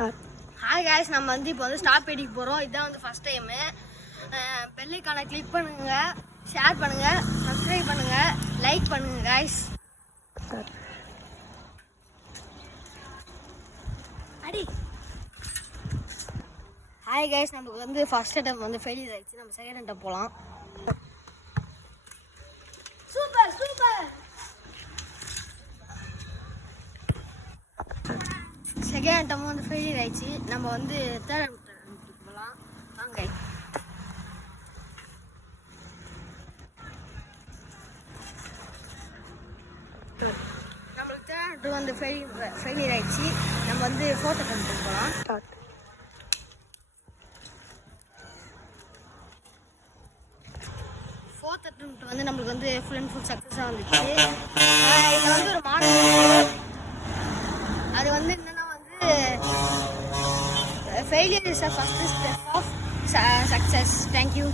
Hi guys, நம்ம வந்து இப்போ வந்து ஸ்டாப் எடிக்க போகிறோம். இதுதான் வந்து ஃபஸ்ட் டைமு. பெல் ஐகானை கிளிக் பண்ணுங்க, ஷேர் பண்ணுங்க, சப்ஸ்கிரைப் பண்ணுங்க, லைக் பண்ணுங்க காய்ஸ். அடி ஹாய் காய்ஸ், நமக்கு வந்து ஃபர்ஸ்ட் அட்டம் வந்து ஃபெயிலியர் ஆயிடுச்சு. நம்ம செகண்ட் அட்டம் போகலாம். Super super. செகண்ட் அட்டம் வந்து ஃபெயிலியர் ஆயிடுச்சு. நம்ம வந்து தேர்ட் அட்டம் போகலாம். வாங்க. நம்மளுக்கு தேர்ட் அட்டம் வந்து ஃபெயிலியர் ஆயிடுச்சு. நம்ம வந்து ஃபோர்த் அட்டம் போகலாம். ஃபோர்த் அட்டம் வந்து நம்மளுக்கு வந்து ஃபுல் அண்ட் ஃபுல் சக்ஸஸாக வந்துச்சு. இதில் வந்து ஒரு மாடல் அது வந்து என்னன்னா வந்து failure is a first step of success. Thank you.